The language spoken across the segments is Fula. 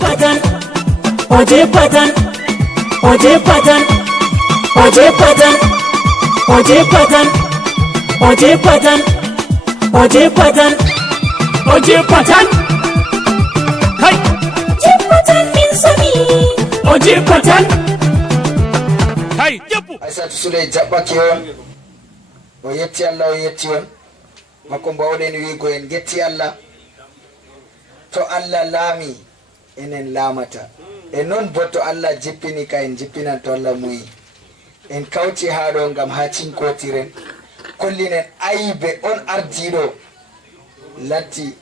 Patan, Oje Patan, Oje Patan, Oje Patan, Oje Patan, Oje Patan, Oje Patan, Oje Patan. Hey, Oje Patan insani. Oje Patan. Hey, Japu. Aisatu Sule Jabakion. Oyeti Allah oyetiyon. Makomba oden wigo en getti Allah. To Allah lami enen lamata. E non boto Allah jippini ka en jippinan to Allah muyi. En kawti haɗo ngam ha cinkotiren kollinen ayibe on ardiɗo latti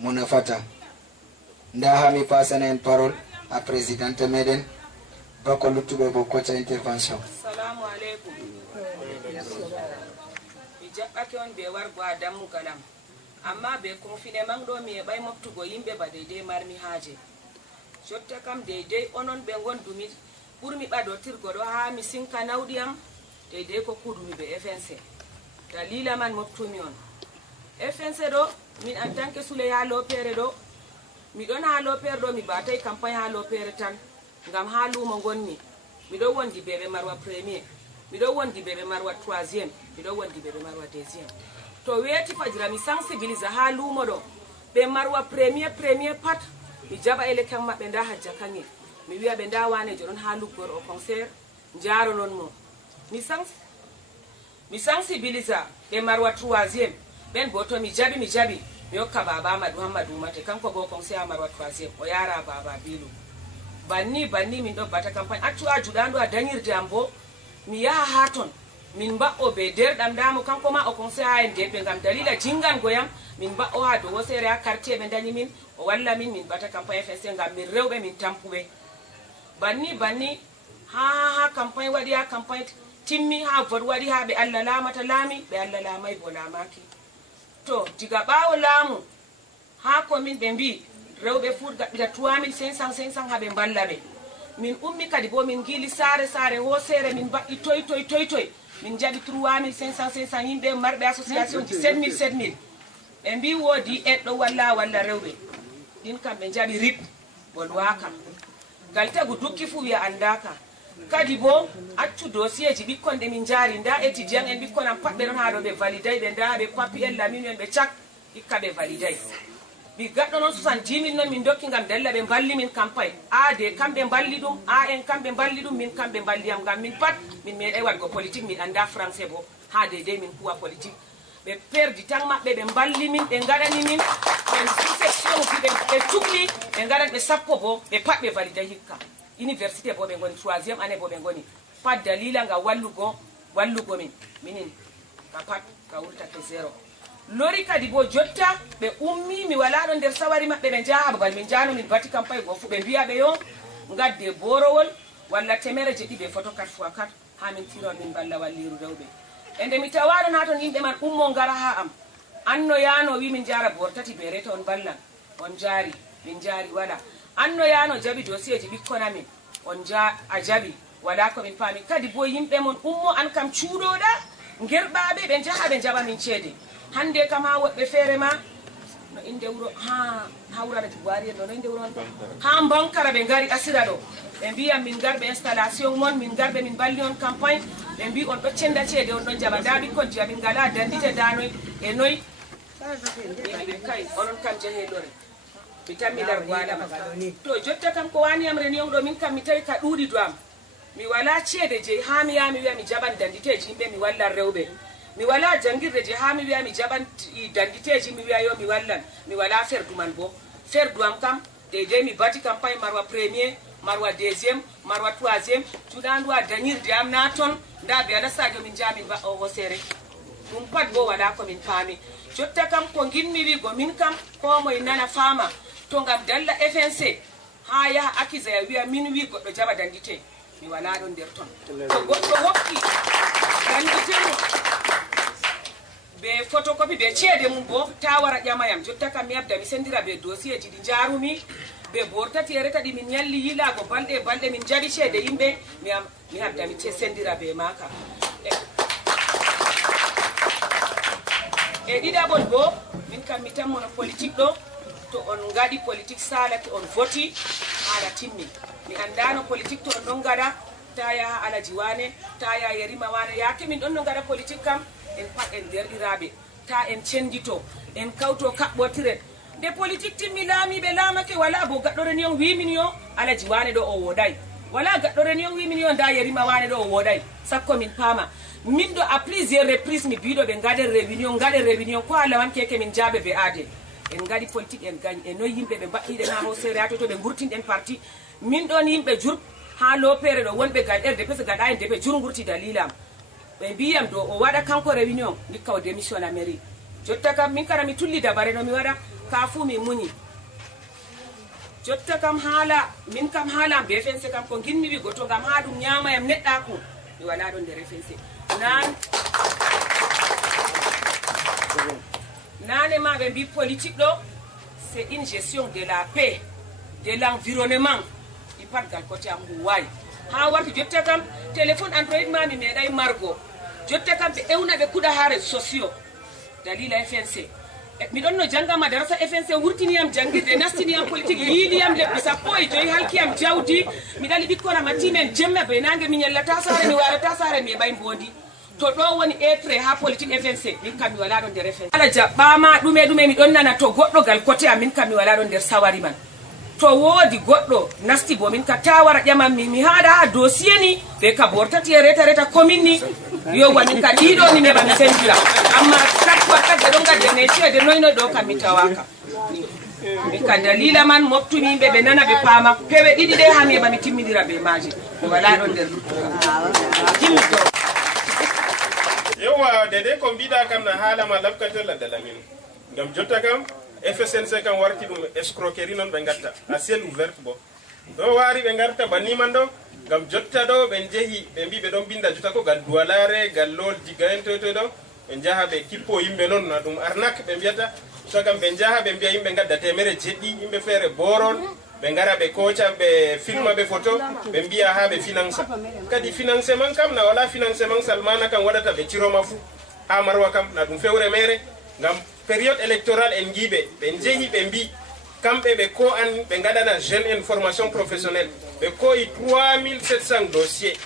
mo nafata. Nda hami pasana en parole à présidente meɗen bako luttuɓe bo kocca intervention. Assalamu alaikum. Mi jaɓɓake on be wargo a dammugalam amma be konfine manɗo mi heɓay moftugo yimɓe ba deydey marmi haaje. Jotta kam deydey onon ɓe gondumi ɓurmi ɓadotirgo ɗo ha mi sinka nawɗi am deydey ko kuɗumi ɓe FNC. Dalila man moftumi on FNC ɗo min en tant que Sule ha lopere ɗo miɗon ha lopere ɗo mi batay campagne ha lopere tan ngam ha lumo gonmi miɗo wondi beɓe marwa premier miɗo wondi beɓe marwa troisiéme miɗo wondi beɓe marwa deuxiéme to weeti fajira mi sensibilise ha lumo ɗo ɓe marwa premier pat mi jaɓa élection maɓɓe nda hajja kange mi wiya ɓe nda wanejo ɗon ha luggor au concert jaro non mo mi sensibilise ɓe marwa troisiéme ɓen bo to mi jaɓi mi hokka baba Amadou Hammadou Mate kanko bo conseil a marwa troisiéme o yara baba Bilu banni min ɗo bata campagne accu a juɗanɗo a dañirde am bo mi yaha ha ton min mba'o be derɗam ndamo kanko ma o conseil ha en derɓe ngam dalila jingango yam min mba'o ha dow wosere ha quartier ɓe dañi min o walla min bata campagne FNC ngam min rewɓe min tampuɓe banni ha campagne waɗi ha campagne timmi ha vote waɗi ha ɓe Allah lamata laami ɓe Allah lamay bo lamaki to diga ɓawo laamu ha komin ɓe mbi rewɓe fu gaɓɓita 3500 ha ɓe mballa ɓe min ummi kadi bo min gili sare hosere min mbaɗɗi toy min jaɓi 3500 yimɓe marɓe association ji 7000 ɓe mbi woodi eɗɗo walla rewɓe ɗin kam ɓe jaɓi rip bolwaka ngal tagu dukki fu wiya andaka kadi bo accu dossier ji ɓikkon ɗe min jaari nda étudiant en ɓikkon am pat ɓe ɗon haɗo ɓe validay ɓe nda ɓe papi en lamin en ɓe cak hikka ɓe validay mi gaɗɗo noon 70 000 noon min dokki ngam dalla ɓe mballi min campagne de kamɓe mballi ɗum en kamɓe mballi ɗum min kamɓe mballiyam ngam min pat min meeɗay wadgo politique min anda français bo ha deydey min kuwa politique ɓe perdi tan maɓɓe ɓe mballi min ɓe gaɗani min ɓe sous-section ɓe cukli ɓe gaɗan ɓe sappo bo ɓe pat ɓe validay hikka université bo ɓe goni 3e année bo ɓe goni pat dalila nga wallugo minin ka pat ka wurtate 0 lori kadi bo jotta ɓe ummi mi wala ɗo nder sawari maɓɓe ɓe jaha babal min jano min bati campagne go fu ɓe mbiya ɓe yo gadde borowol walla temere je ɗiɓe photo 4x4 ha min tiron min balla walliru rewɓe e nde mi tawaɗon ha ton yimɓe man ummo ngara ha am anno yano wi min jara bor tati be reta on ballan on jaari min jaari wala anno yano jaɓi dossier ji ɓikkon amin a jaɓi wala komin paami kadi bo yimɓe mon ummo an kam cuuɗoɗa gerɓaɓe ɓe jaha ɓe jaɓa min ceede hande kam ha woɓɓe feere ma no inde wuro ha wurana wari en ɗo no inde wuro on ha bankara ɓe gari asira ɗo ɓe mbiyam min garɓe installation mon min garɓe min balli on campagne ɓe mbi on ɗo cenda ceede on ɗon jaɓa nda ɓikkon ji amin ngala dandite danoy e noy ɓe kay onon kam jehelore mi tammi largo adama to jotta kam ko wani am réunion ɗo min kam mi tawi ka ɗuuɗi do am mi wala ceede je ha mi yaha mi wiya mi jaɓan danditeji yimɓe mi wallan rewɓe mi wala jangirde je ha mi wiya mi jaɓan danditeji mi wiya yo mi wallan mi wala ferdu man bo ferdu am kam deydey mi bati campagne marwa premier marwa deuxiéme marwa troisiéme cuɗandu a dañirde am na toon nda ɓe aɗa sadio min jamin ba o hosere ɗum pat bo wala komin paami jotta kam ko ginmi wigo min kam ko moye nana faama to ngam dalla FNC ha yaha accuse ya wiya min wi goɗɗo jaɓa dandite mi wala ɗon nder ton to goɗɗo hokki dandite mum be photocopie be ceede mum bo ta wara ƴamayam jotta kam mi habda mi sendira be dossier ji ɗi jarumi be bortati e reta ɗi min ñalli yilago balɗe min jaɓi ceede yimɓe mi habda mi sendira be maka e ɗiɗaɓol bo min kam mi tammono politique ɗo to on ngadi politique salake on voti hala timmi mi andano politique to on ɗon gaɗa ta yaha alaji wane ta yaha yerima wane yake min ɗon no gaɗa politique kam en pat en derɗiraɓe ta en cendito en kawto kaɓɓotiren nde politique timmi laamiɓe laamake wala bo gaɗɗo réunion wimin yo alaji wane ɗo o woɗay wala gaɗɗo réunion wimin yo nda yerima wane ɗo o woɗay sakko min paama min ɗo à plusieurs reprises mi biɗo ɓe gaɗen réunion ko Allah wankeke min jaaɓe ɓe aade en gaɗi politique en gagne e noyi yimɓe ɓe mbaɗɗiɗen ha hosere ha toto ɓe gurtinɗen parti min ɗon yimɓe jur ha lopere ɗo wonɓe gal RDP gaɗa en deɓe jur gurti dalilam ɓe mbiyam do o waɗa kanko réunion ndikka o démission a mairie jotta kam min kara mi tulli dabare no mi waɗa ka fu mi muñi jotta kam haala min kam haalam be FNC kam ko ginmi wi goto gam ha ɗum ñamayam neɗɗako mi wala ɗon nder FNC nane ma ɓe mbi politique ɗo c'est une gestion de la paix de l'environnement ɗi pat gal côté am ngu wayi ha warti jotta kam téléphone android ma mi meeɗay margo jotta kam ɓe ewna ɓe kuɗa ha réseaux sociaux dalila FNC miɗon no jangga madarasa FNC wurtiniyam jangirde nastiniyam politique yiiliyam lebbi 15 halkiyam jawdi mi ɗali ɓikkona matimen jemme be nangue mi ñellata sare mi warata sare mi ɓay mbondi to ɗo woni etre ha politique FNC min kam mi wala ɗon nder FNC ala jaɓɓama ɗume miɗon nana to goɗɗo gal côté am min kam mi wala ɗon nder sawari man to woodi goɗɗo nasti bo min ka ta wara ƴaman mi haɗa ha dossier ni ɓe ka bortati e reta commune ni yowa min ka ɗiɗo ni neɓa mi sendira amma chaque fois ɓe ɗon gadde neceede noyno ɗo kam mi tawaka min ka dalila man moftumi yimɓe ɓe nana ɓe paama pewe ɗiɗi ɗe ha mi heɓa mi timmidira be maji mi wala ɗon nder timmito yowa dede ko mbiɗa kam na haalama lafkatolla dalamin ngam jotta kam FSNC kam warti ɗum escroquerie noon ɓe gatta a ciel ouverte bo ɗo wari ɓe garta banniman ɗo ngam jotta ɗo ɓe jeehi ɓe mbi ɓe ɗon binda jotta ko gal duwalare gal lol diga en to ɗo ɓe jaha ɓe kippo yimɓe noon na ɗum arnaque ɓe mbiyata so kam ɓe jaha ɓe mbiya yimɓe gadda temere jeɗɗi yimɓe feere borol ɓe gara ɓe koca ɓe filma ɓe photo ɓe mbiya ha ɓe finance kadi financement kam na wala financement salmana kam waɗata ɓe ciroma fou ha marwa kam na ɗum fewre mere ngam période électorale en giɓe ɓe jeehi ɓe mbi kamɓe ɓe ko an ɓe gaɗana jeune en formation professionnelle ɓe koyi 3700 dossier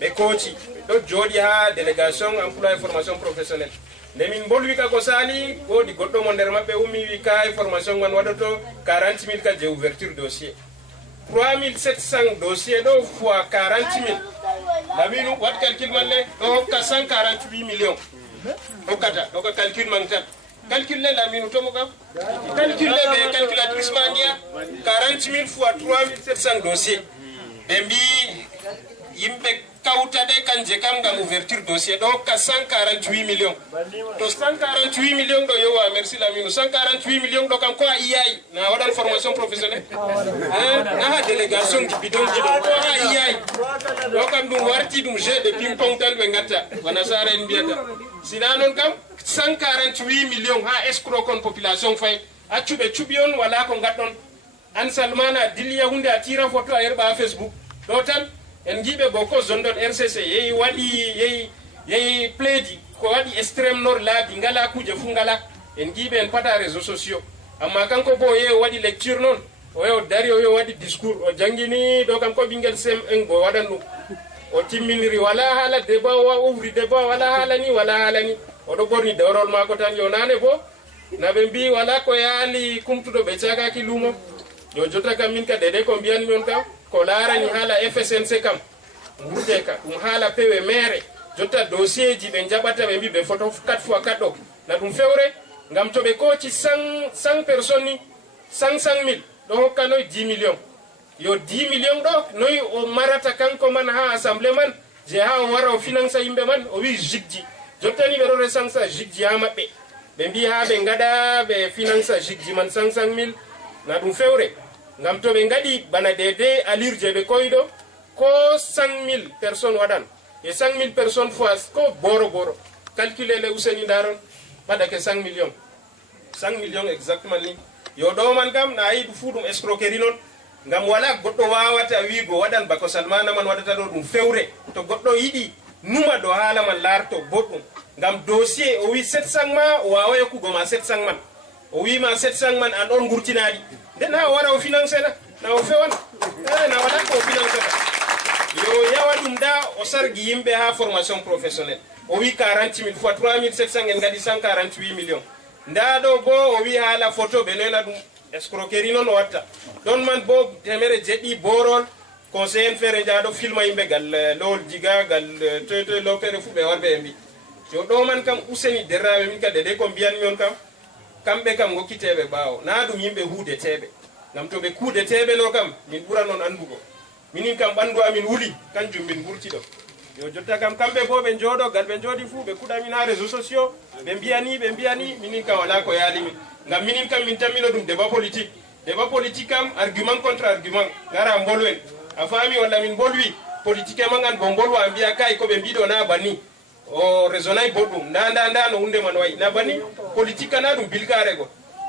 ɓe koci ɓe ɗo jooɗi ha délégation emploi et formation professionnelle nde min bolwi ka ko sali woodi goɗɗo mo nder maɓɓe ummi wi ka e formation man waɗoto 40 000 ka je ouverture dossier 3700 dossier ɗo fois 40 000 laminu wat calcul man le ɗo hokka 148 millions hokkata ɗo ko calcul man tan calcul le laminu tomo kam calcul le ɓe calculatrice ma ndiya 40 000 fois 3700 dossier ɓe mbi yimɓe kawtaɗe kanje kam ngam ouverture dossier ɗo hokka 148 millions to 148 millions ɗo yowa merci laminu 148 millions ɗo kam ko a iyayi na waɗan formation professionnelle naha délégation ji bidonji ɗo ko ha iyayi ɗo kam ɗum warti ɗum jeu de ping pong tan ɓe gatta wona sara en mbiyata sina noon kam 148 millions ha escroc kon population fay accuɓe cuɓi on wala ko gaɗɗon an salmana dilliya hunde a tira photo a yerɓa ha Facebook ɗo tan en jiiɓe bo ko zone ɗon RCC yehi waɗi yehi plaidi ko waɗi extrême nord laabi ngala kuje fuu ngala en jiiɓe en pata réseaux sociaux amma kanko bo yehi waɗi lecture noon o yehi dari o yehi waɗi discours o jangini ɗo kam ko ɓinguel sem1 bo waɗan ɗum o timminiri wala haala débat o ouvri débat wala haala ni oɗo ɓorni dewrol mako tan yo nane bo naɓe mbi wala ko yaali kumtuɗo ɓe cagaki luumo yo jotta kam min ka dede ko mbiyanmi on kam ko laarani haala FSNC kam gurde ka ɗum haala pewe mere jotta dossier ji ɓe jaɓata ɓe mbi ɓe photo 4 fois 4 ɗo na ɗum fewre ngam to ɓe koci 100 personnes ni 100 000 ɗo hokka noy 10 millions yo 10 millions ɗo noyi o marata kanko man ha assemblée man je ha o wara o finance yimɓe man o wi jigji jottani ɓe ɗo resansa jigji ha maɓɓe ɓe mbi ha ɓe gaɗa ɓe finance jigji man 100 000 na ɗum fewre ngam to ɓe gaɗi bana dede allure je ɓe koyiɗo ko 100 000 personnes waɗan e 100 000 personnes fois ko boro calculer le useni ndaron waɗake 5 millions 5 millions exactement ni yo ɗo man kam na yiɗu fuu ɗum escroquerie noon ngam wala goɗɗo wawata wiigo waɗan bako salmana man waɗata ɗo ɗum fewre to goɗɗo yiɗi numa ɗo haala man laarto boɗɗum ngam dossier o wi 700 ma o wawa yokkugo ma 700 man o wima 700 man an on gurtinaɗi nden ha o wara o financé na na o fewan na waɗa ko o financé ta yo yawa ɗum da o sargi yimɓe ha formation professionnel o wi 40 000 fois 3700 en gadi 148 millions nda ɗo bo o wi haala photo ɓe noyna ɗum escroquerie noon o watta ɗon man bo temere jeɗɗi borol conseil en feere jaaɗo filma yimɓe gal lowol jiga gal toye lopere fu ɓe warɓe e mbi yo ɗo man kam useni derraɓe min kadi de ko mbiyanmi on kam kamɓe kam gokkiteɓe ɓaawo na ɗum yimɓe huudeteɓe ngam to ɓe kuudeteɓe no kam min ɓura noon andugo minin kam ɓanndu amin wuli kanjum min ɓurti ɗo yo jotta kam kamɓe bo ɓe jooɗo gal ɓe jooɗi fuu ɓe kuɗamin ha réseau sociaux ɓe mbiyani minin kam wala ko yaalimin ngam minin kam min tammino ɗum débat politique kam argument contre argument gara bolwen a faami walla min bolwi politique ma ngan bo bolwa mbiya kay koɓe mbiɗo na banni o raisonnay boɗɗum nda no hunde man wayi na banni politique kana ɗum bilkare go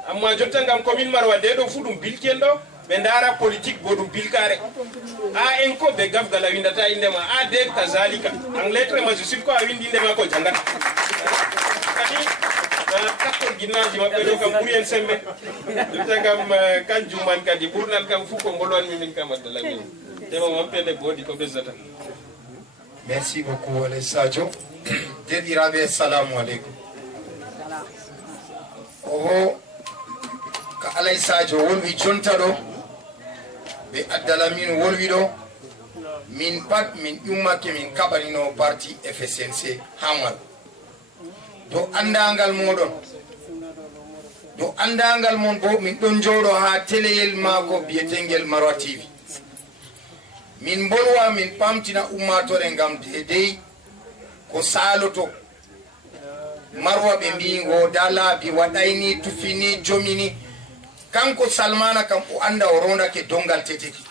amma jotta ngam commune Marwa de ɗo fu ɗum bilken ɗo ɓe ndara politique bo ɗum bilkare a en ko ɓe gafgal a windata indema a de kazalika en lettre majuscule ko a windi indema ko jangata kadi takkol ginnaji maɓɓe ɗo kam ɓuri en sembe jotta kam kanjum man kadi ɓurnal kam fuu ko mbolwanmi min kam Abdallah min tema mampede boodi ko ɓesdata. Merci beaucoup Alay Sadio. Derɗiraɓe assalamu aleykum. Oho ka Alay Sadio wolwi jonta ɗo ɓe addala min wolwi ɗo min pat min ƴummake min kaɓanino parti FSNC hamal do andangal moɗon do andangal mon bo min ɗon jooɗo ha téléyel maako biyetengel Marwa TV min bolwa min pamtina ummatore ngam dedei ko saloto Marwa ɓe mbi ngoda laabi waɗayni tufini jomini kanko Salmana kam o anda o rondake dongal teteki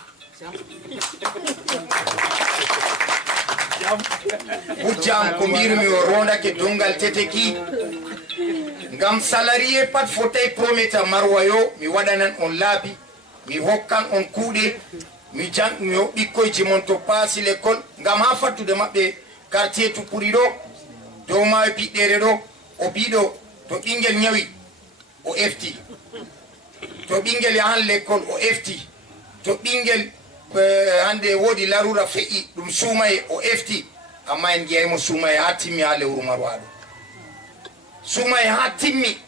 hujjam ko mbirmi o rondake dongal teteki ngam salarié pat fotay prometa Marwa yo mi waɗanan on laabi mi hokkan on kuuɗe mi jangmi o ɓikkoyji mon to paasi l'école ngam ha fattude maɓɓe quartier Tukuri ɗo dow maayo piɗɗere ɗo o biɗo to ɓingel ñawi o efti to ɓingel yahan l'école o efti to ɓingel hande woodi larura feƴƴi ɗum suumaye o efti amma en jeyaymo suumaye ha timmi ha lewru Marwa ɗo suumaye ha timmi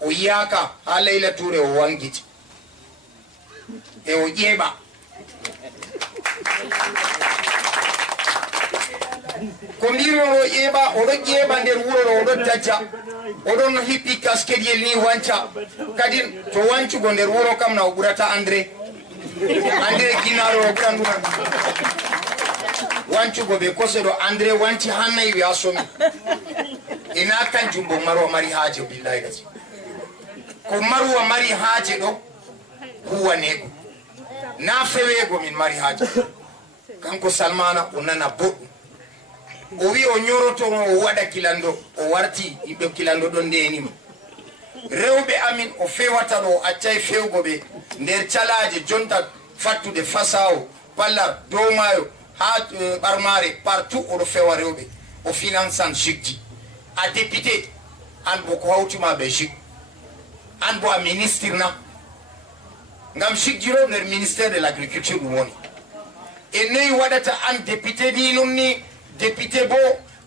o yiyaka ha Layla Touré o wangiti e o ƴeeɓa ko mbirmi o ƴeeɓa oɗo ƴeeɓa nder wuro ɗo oɗo dajja oɗon hippi kaskediel ni wanca kadi to wancugo nder wuro kam na o ɓurata André ginnaɗo o ɓuran ɗuman wancugo ɓe kose ɗo André wanci hannayi wiya somi ina kanjum bo Marwa mari haaje billahi gasi ko Marwa mari haaje ɗo huwanego na fewego min mari haaje kanko Salmana o nana boɗɗum o wi o ñoroto o waɗa kilando o warti yimɓe kilando ɗon ndenima rewɓe amin o fewata ɗo o accay fewgo ɓe nder calaje jonta fattude Fasawo Pallar dow maayo ha ɓarmare partout oɗo fewa rewɓe o finançan jigji a député an bo ko hawtuma ɓe jig an bo a ministre na ngam jigji ɗo nder ministére de l' agriculture ɗum woni e noyi waɗata an député ni num ni député bo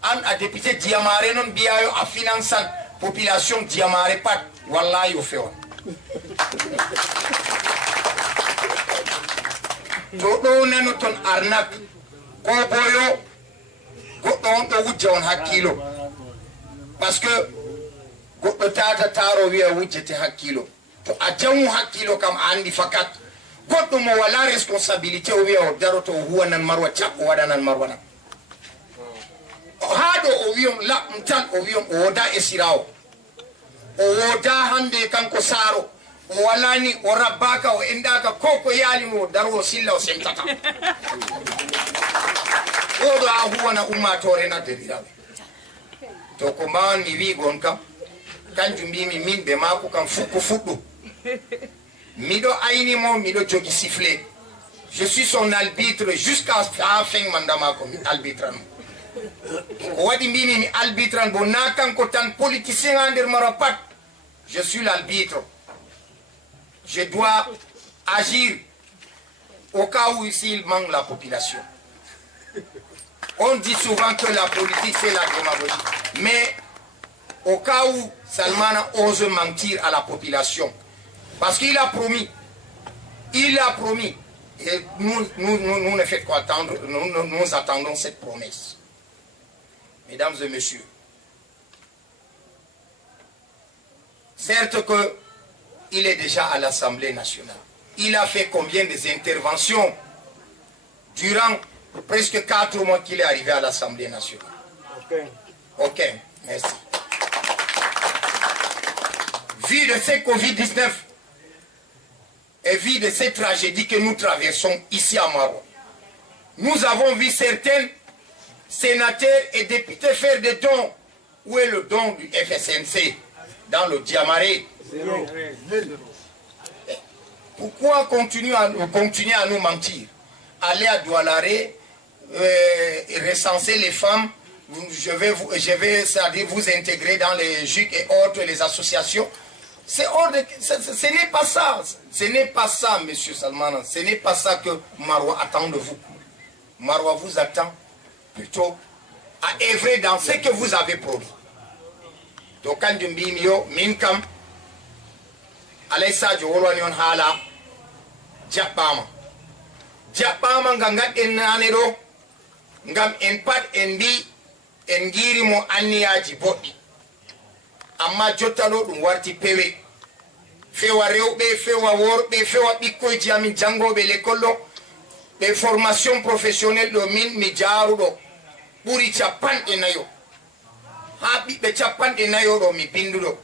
an a député Diyamare noon mbiyayo a finançan population Diyamare pat wallahi o fewa to ɗo nano ton arnaque ko boyo goɗɗo on ɗo wujja on hakkilo par ce que goɗɗo tata taro wiya wujjete hakkilo to a jamu hakkilo kam a andi fakat goɗɗo mo wala responsabilité o wiya o daroto o huwanan Marwa cap o waɗanan Marwa nan ha ɗo o wiyom laɓɗum tan o wiyom o woda e sirawo o woda hande kanko Saro o walani o rabbaka o endaka ko yaalimo o daro o silla o semtata oɗo a huwana ummatore nadderiraɓe to ko mbawan mi wigon kam kanjum mbimi min ɓe mako kam fukko fuɗɗum miɗo aynimo miɗo jogi sifflet je suis son arbitre jusqu'à ha fin manda mako mi arbitran ko waɗi mbimi mi arbitran bo na kanko tan politicien ha nder Marwa pat je suis l'arbitre je dois agir au cas où ici il manque la population. On dit souvent que la politique c'est la démagogie, mais au cas où Salmana ose mentir à la population, parce qu'il a promis, et nous ne faisons qu'attendre, nous attendons cette promesse. Mesdames et messieurs, certes qu'il est déjà à l'Assemblée nationale. Il a fait combien d'interventions durant presque 4 mois qu'il est arrivé à l'Assemblée nationale? Ok, merci. Vu de ce Covid-19 et vu de ces tragédies que nous traversons ici à Maroua, nous avons vu certains sénateurs et députés faire des dons. Où est le don du FSNC dans le Diamaré? Pourquoi continuer à nous mentir? Aller à Doualaré, recenser les femmes, je vais c'est-à-dire vous intégrer dans les JUC et autres, les associations. Ce n'est pas ça. Ce n'est pas ça, monsieur Salmana. Ce n'est pas ça que Maroua attend de vous. Maroua vous attend plutôt à œuvrer dans ce que vous avez promis. Donc, quand je me minkam, Alaysa Jowolonion Hala, Japama. Japama gangat en nanero, ngam en pat en bi, en giri mo anniyaji boɗɗi. Amma jottalo ɗum warti pewe. Fewa rewɓe, fewa worɓe, fewa ɓikkoyji amin jangoɓe l'école ɗo, ɓe formation professionnelle ɗo min mi jaaruɗo ɓuri 50 ha ɓiɓɓe 50 ɗo mi binduɗo.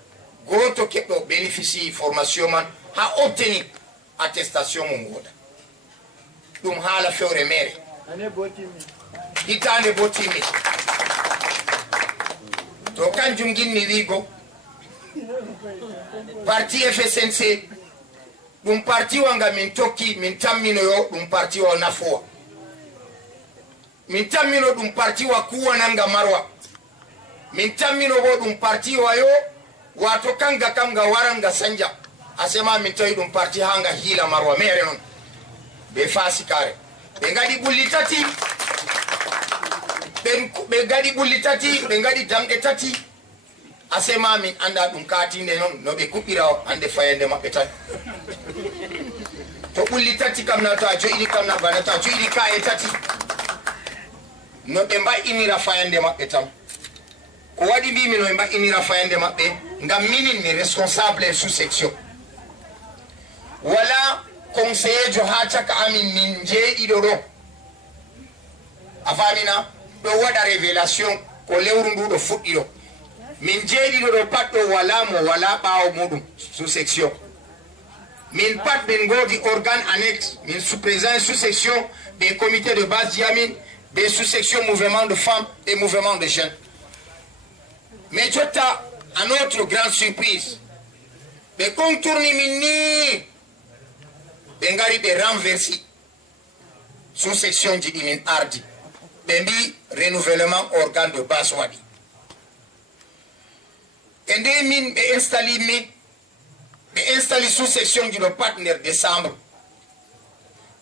Goto keɓɗo bénéficie formation man ha obteni attestation mum woda. Ɗum haala fewre mere. Hitande bo timmi. To kanjum ginmi wiigo parti FSNC ɗum parti wanga min tokki min tamminoyo ɗum parti wa nafowa. Min tammino ɗum parti wa kuwananga Marwa. Min tammino bo ɗum parti wa yo wato kanga kam ga waranga sanja. Asema min tawi ɗum parti hanga hila Marwa mere non. Be fasi kare. Ɓe ngaɗi ɓulli tati. Ɓe ngaɗi ɓulli tati, ɓe ngaɗi damɗe tati. Asema min anda ɗum katinde non no ɓe kuɓɓira hande fayande maɓɓe tan. To ɓulli tati kam na to a joƴini kam na bana to a joƴini ka e tati. No ɓe mba'inira fayande maɓɓe tan. Ko waɗi mbimi no ɓe mba'inira fayande maɓɓe ngam minin mi responsable sous section. Wala conseiller jo ha caka amin min jeeɗiɗo ɗo. A famina ɗo waɗa révélation ko lewru ndu ɗo fuɗɗi ɗo. Min jeeɗiɗo ɗo pat ɗo wala mo wala ɓaawo muɗum sous section. Min pat min godi organe annexe min sous président sous section des comités de base yamin des sous sections mouvement de femmes et mouvement de jeunes. Mais jotta à notre grande surprise ɓe contourni min ni ɓe ngari ɓe renversi sous section ji ɗi min ardi ɓe mbi renouvellement organe de base waɗi. Et nde min ɓe installe min ɓe installe sous section ji ɗo pat nder décembre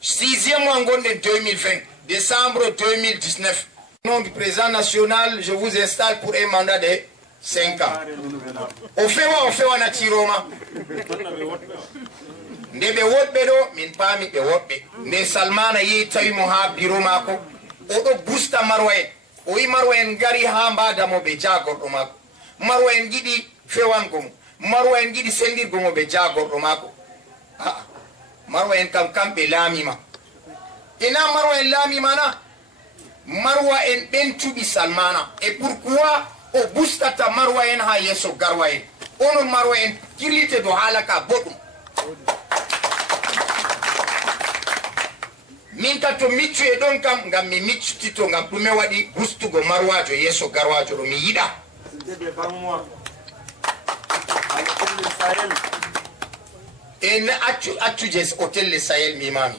6e mois gonɗen 2020 décembre 2019. Au nom du président national, je vous installe pour un mandat de 5 ans. O fewa na tiroma. Nde ɓe woɗɓe ɗo min paami ɓe woɗɓe. Nde Salmana yehi tawi mo ha bureau mako oɗo busta Marwa en. O wi Marwa en gari ha mbadamo ɓe jagorɗo mako. Marwa en giɗi fewango mo. Marwa en giɗi sendirgo mo ɓe jagorɗo mako. Marwa en kam kamɓe laamima. Ina Marwa en laamima na? Marwa en ɓentuɓi Salmana. Et pourquoi o bustata Marwa en ha yesso garwa en? Onon Marwa en kirlite do halaka boɗɗum. Min ka to miccu e ɗon kam ngam mi miccutito ngam ɗume waɗi bustugo Marwajo yesso garwajo ɗo mi yiɗa. En accuje hôtel Le Sahel mimami.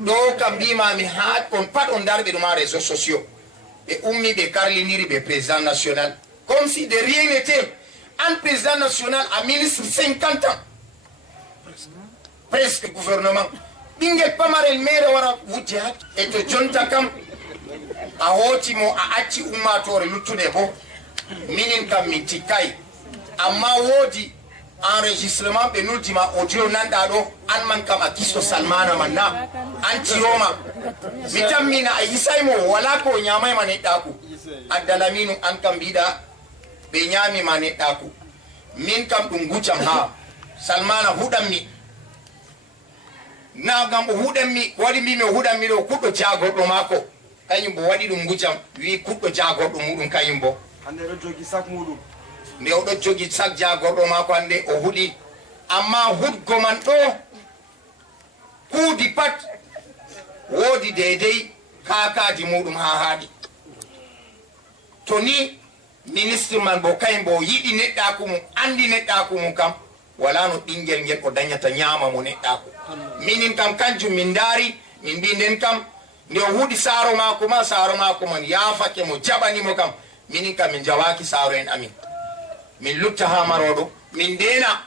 Ɗo kam mbimami ha on pat on darɓe ɗum ha réseaux sociaux. Ɓe ummi ɓe karliniri ɓe président national. Comme si de rien n'était. Un président national à ministre 50 ans. presque gouvernement ɓingel pamarel mere wara wujje hak e to jonta kam a hooti mo a acci ummatore luttude bo minin kam min tikkay amma woodi enregistrement ɓe nultima audio nanɗa ɗo an man kam a kisto salmana man na an tiyoma mi tammina a yisaymo wala ko ñamayma neɗɗaku addalaminu an kam mbiɗa ɓe ñamima neɗɗaku min kam ɗum guccam ha salmana huɗanmi na gam o huɗanmi waɗi mbimi o huɗanmi ɗo kuɗɗo jagorɗo mako kañum bo waɗi ɗum guccam wi kuɗɗo jagorɗo muɗum kañum bo hande ɗo jogi sac muɗum nde oɗo jogi sac jagorɗo mako hande o huuɗi amma hudgo man ɗo kuudi pat woodi deydey kaakaji muɗum ha haaɗi to ni ministre man bo kañ bo yiɗi neɗɗaku mum andi neɗɗaku mum kam wala no ɓinguel ngel o dañata ñaama mo neɗɗaku minin kam kanjum min daari min mbi nden kam nde o huuɗi saaro mako ma saaro mako man yaafake mo jaɓanimo kam minin kam min jawaki saaro en amin min lutta ha maroɗo min ndena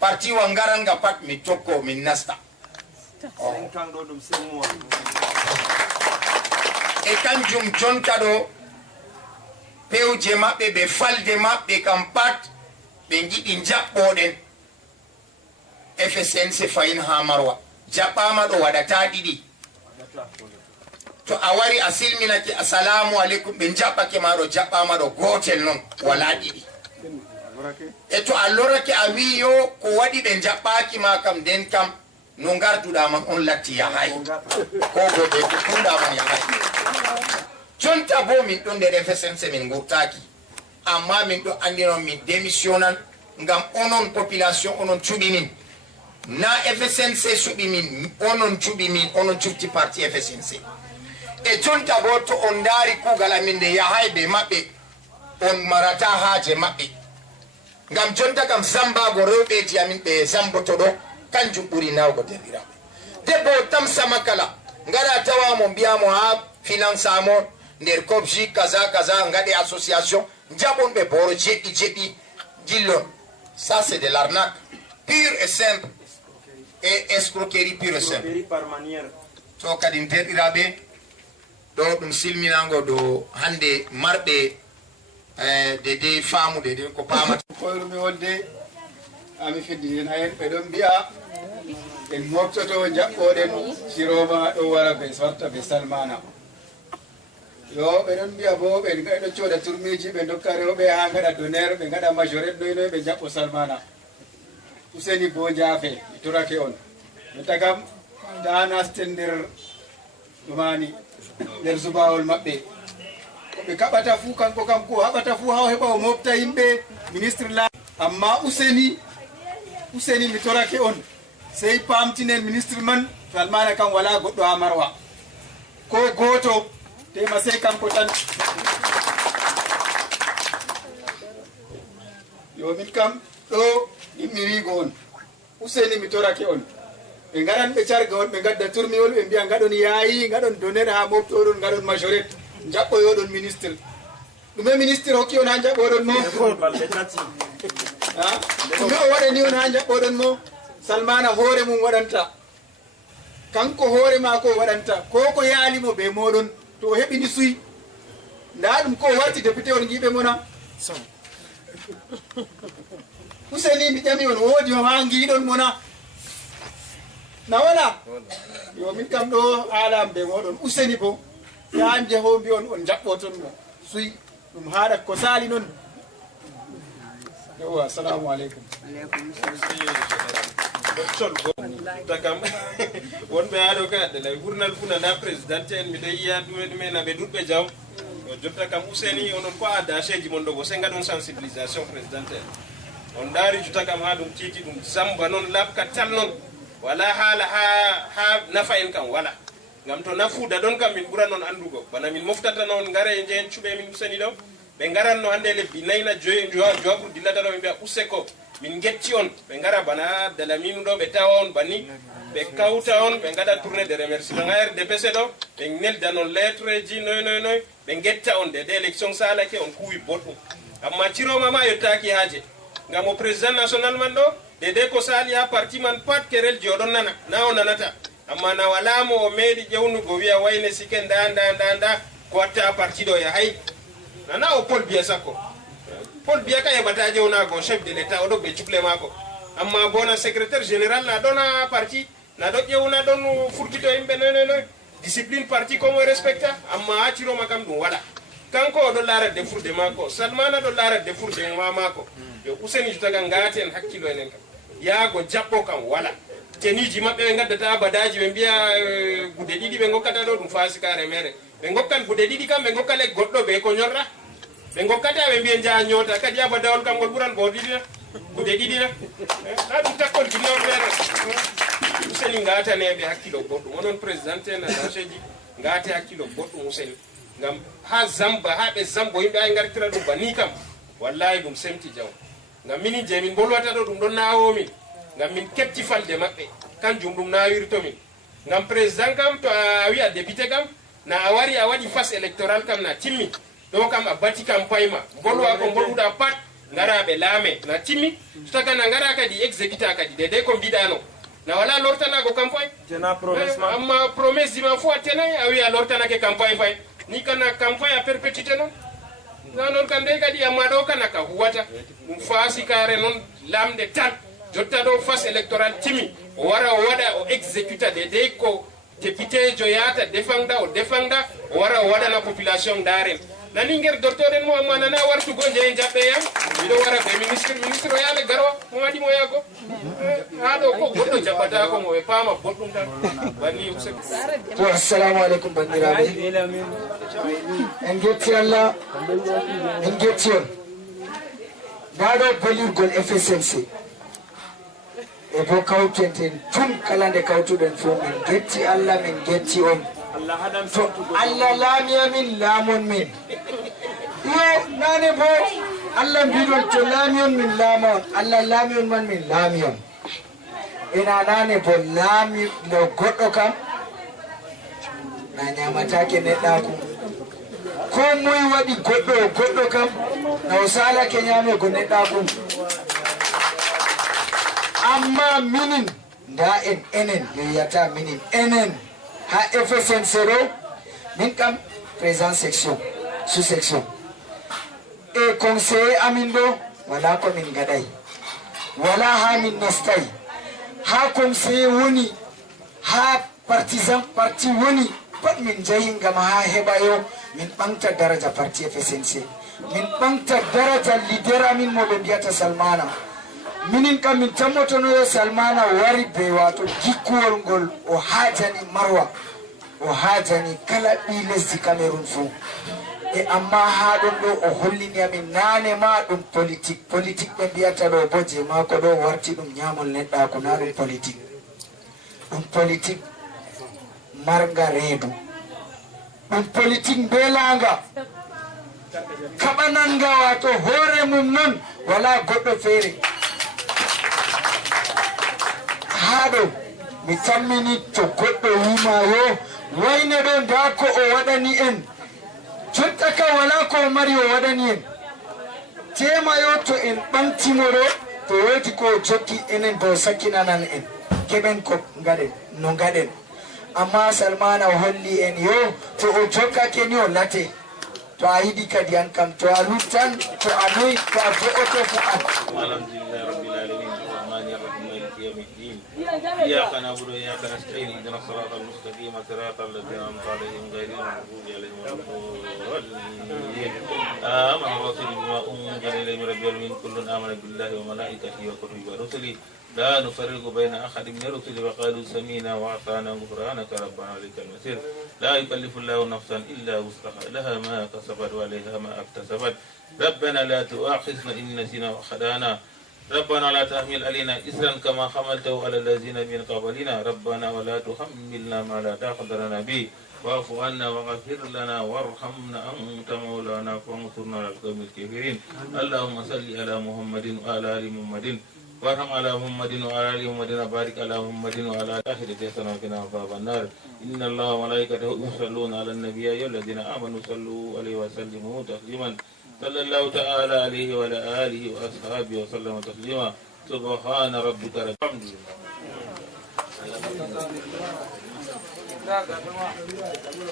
partiwa garanga pat min tokko min nasta kanɗo ɗum semmowa e kanjum jonta ɗo pewje maɓɓe ɓe falde maɓɓe kam pat ɓe giɗi jaɓɓoɗen FSNC fayin ha marwa jaɓɓama ɗo waɗata ɗiɗi to a wari a silminake assalamu aleykum ɓe jaɓɓake ma ɗo jaɓɓama ɗo gotel noon wala ɗiɗi e to a lorake a wi yo ko waɗi ɓe jaɓɓaki ma kam nden kam no garduɗa man on latti yahay ko bo ɓe ko kuɗa man yahay jonta bo min ɗon nder FSNC min gurtaki amma min ɗo andinon min démissionnan ngam onon population onon cuɓi min na FSNC suɓi min onon cuɓi min onon cufti parti FSNC e jonta bo to on daari kugal amin nde yahay ɓe maɓɓe on marata haaje maɓɓe ngam jonta kam zambago rewɓeji amin ɓe zamboto ɗo kanjum ɓuri nawgo derɗiraɓe debbo tamsama kala ngaɗa tawamo mbiyamo ha financemo nder cobji kaza kaza ngaɗe association jaɓon ɓe boro jeɗɗi jeɗɗi dillon ça c'est de l'arnaque pure et simple et escroquerie pure et simple par manière to kadi derɗiraɓe ɗo ɗum silminago ɗo hande marɓe dede faamude de ko paamata koyrumi wolde ami feddi hen hayen ɓeɗon mbiya en moftoto jaɓɓoɗen siroma ɗo wara ɓe sorta ɓe salmana yo ɓeɗon mbiya bo ɓe ɗo cooda tourmiji ɓe dokka rewɓe ha gaɗa donnaire ɓe gaɗa majorette noynoy ɓe jaɓɓo salmana useni bo jaafe mi torake on mi tagam ta nasten nder ɗumani nder subawol maɓɓe koɓe kaɓata fuu kanko kam ko haɓata fuu ha heɓa o mofta yimɓe ministre la amma useni mi torake on sey pamtinen ministre man salmana kam wala goɗɗo ha marwa ko goto tema sey kanko tan yo min kam ɗo yimmi wigo on useni mi torake on ɓe gaɗan ɓe carga on ɓe gadda tourmiwol ɓe mbiya gaɗon yaayi gaɗon donner ha moftoɗon gaɗon majorette jaɓɓoyoɗon ministre ɗume ministre hokki on ha jaɓɓoɗon mo ɗume o waɗani on ha jaɓɓoɗon mo salmana hoore mum waɗanta kanko hoore ma ko waɗanta ko yaalimo be moɗon to o heɓini suyi nda ɗum ko warti député on giɓe mona useni mi ƴami on woodi o ha giɗon mona na wala yo min kam ɗo haalam be moɗon useni bo yan jeho mbi on jaɓɓoton mo suyi ɗum haɗa ko sali noon yo assalamu aleykum takam wonɓe haɗo ka addalay gurnal funa nda présidente en miɗo yiya ɗume naɓe ɗuɗɓe jaw o jotta kam useni onon ko addageji mon ɗo bo se gaɗon sensibilisation présidente en on daari jotta kam ha ɗum titi ɗum zamba noon labka tan noon wala haala ha nafa en kam wala ngam to nafuuda ɗon kam min ɓura noon andugo bana min moftata noon gaare e jehen cuɓe min useni ɗo ɓe garanno hannde lebbi nayna jowaɓur dillata ɗo ɓe mbiya use ko min getti on ɓe gara bana dalaminu ɗo ɓe tawa on banni ɓe kawta on ɓe gaɗa tourné de remerciement ha RDPC ɗo ɓe nelda noon lettre ji noy ɓe getta on de élection salake on kuwi boɗɗum amma ciroma ma yettaki haaje ngam o président national man ɗo dede ko sali ha parti man pat kerel joɗon nana na o nanata amma na walamo o meeɗi ƴewnugo wiya wayne sike nda ko watta parti ɗo ya hay nana o Paul Biya sakko Paul Biya ka heɓata ƴewnago chef de l'état oɗo ɓe cuklé mako amma bona secrétaire général na ɗona parti na ɗo ƴewna ɗon furtito yimɓe noy discipline parti komo respecta amma acciroma kam ɗum waɗa kanko oɗo laara defurde mako Salmana ɗo laara defurde mako yo Useni Jotaga ngaten hakkilo enen kam yaago jaɓɓo kam wala teniji maɓɓe ɓe gaddata badaji ɓe mbiya gude ɗiɗi ɓe gokkata ɗo ɗum fasikare mere ɓe gokkan gude ɗiɗi kam ɓe gokkale goɗɗo ɓe ko ñorra ɓe gokkata ɓe mbiya jaha ñoota kadi abadawol kam ngol ɓuran bo ɗiɗi na gude ɗiɗi na na ɗum takkol jinnaw mere Useni ngataneɓe hakkilo goɗɗum onon présidente en ageji ngate hakkilo goɗɗum Useni ngam ha zamba ha ɓe zambo yimɓe ay gartira ɗum banni kam wallahi ɗum semti jaw ngam minin je min bolwata ɗo ɗum ɗon nawomin ngam min keɓti falde maɓɓe kanjum ɗum nawirtomin ngam président kam to a wi a député kam na a wari a waɗi face électoral kam na timmi ɗo kam a batti campagne ma bolwa ko bolwuɗa pat ngara ɓe laame na timmi so taga na ngara kadi exécuta kadi dede ko mbiɗano na wala lortanago campagne amma promesse dima fo a tenay a wi a lortanake campagne fay ni kana campagne a perpétuité noon na noon kam ndey kadi amma ɗo kana ka huwata ɗum fasikare noon lamde tan jotta ɗo face électoral timi o wara o waɗa o exécuta de dey ko député jo yata defangda o defangda o wara o waɗana population ndaren nani nger dortoɗen mo amma nana wartugo jeyi jaɓɓe yam miɗo wara ɓe ministre o yaale garwa mo waɗi mo yago ha ɗo ko goɗɗo jaɓɓata ko mo ɓe paama boɗɗum tan banni usek to assalamu aleykum bandiraɓe en getti Allah en getti on ndaɗo bolirgol FSNC e bo kawtenten tun kala nde kawtuɗen fo min getti Allah min getti on to Allah laami amin laamon min yo nane bo Allah mbiɗon to laami on min laama on Allah laami on man min laami on ina nane bo laami no goɗɗo kam na ñamatake neɗɗaku ko moye waɗi goɗɗo kam na o salake ñamego neɗɗaku amma minin nda enen yeyata minin enen ha FSNC ɗo min kam président section sous section e conseiller amin ɗo wala ko min gaɗay wala ha min nastay ha conseiller woni ha partisan parti woni pat min jahi gam ha heɓa yo min ɓamta daraja parti FSNC min ɓamta daraja leader amin moɓe mbiyata Salmana minin kam min tammotonoyo Salmana wari be wato jikkuwol ngol o haajani Marwa o haajani kala ɓi lesdi Cameroun fou e amma ha ɗon ɗo o hollini amin nane ma ɗum politique ɓe mbiyata ɗo bo je mako ɗo warti ɗum ñamol neɗɗako na ɗum politique marga reedu ɗum politique mbelaga kaɓananga wato hoore mum non wala goɗɗo feere haɗo mi tammini to goɗɗo wima yo wayne ɗo nda ko o waɗani en jotta ka wala ko o mari o waɗani en tema yo to en ɓamtimo ɗo to wodi ko o jokki enen bo sakkinanan en keɓen ko gaɗen no gaɗen amma Salmana holli en yo to o jokkake ni o late to a yiɗi kadi an kam to a luttan to a noyi to a jo'oto fu an إياك نعبد وإياك نستعين اهدنا الصراط المستقيم صراط الذين أنعمت عليهم غير المغضوب عليهم ولا الضالين آمن الرسول بما أنزل إليه من ربه العالمين كل آمن بالله وملائكته وكتبه ورسله لا نفرق بين أحد من الرسل وقالوا سمينا وأطعنا غفرانك ربنا عليك المصير لا يكلف الله نفسا إلا وسعها لها ما كسبت وعليها ما اكتسبت ربنا لا تؤاخذنا إن نسينا وأخطأنا ربنا لا تحمل علينا إسرا كما حملته على الذين من قبلنا ربنا ولا تحملنا ما لا طاقة لنا به واعف عنا واغفر لنا وارحمنا أنت مولانا فانصرنا على القوم الكافرين اللهم صل على محمد وعلى آل محمد وارحم على محمد وعلى آل محمد وبارك على محمد وعلى آخر حسنا وقنا عذاب النار إن الله وملائكته يصلون على النبي يا الذين آمنوا صلوا عليه وسلموا تسليما صلى الله تعالى عليه وعلى آله وأصحابه وسلم تسليما سبحان ربك رب الحمد لله.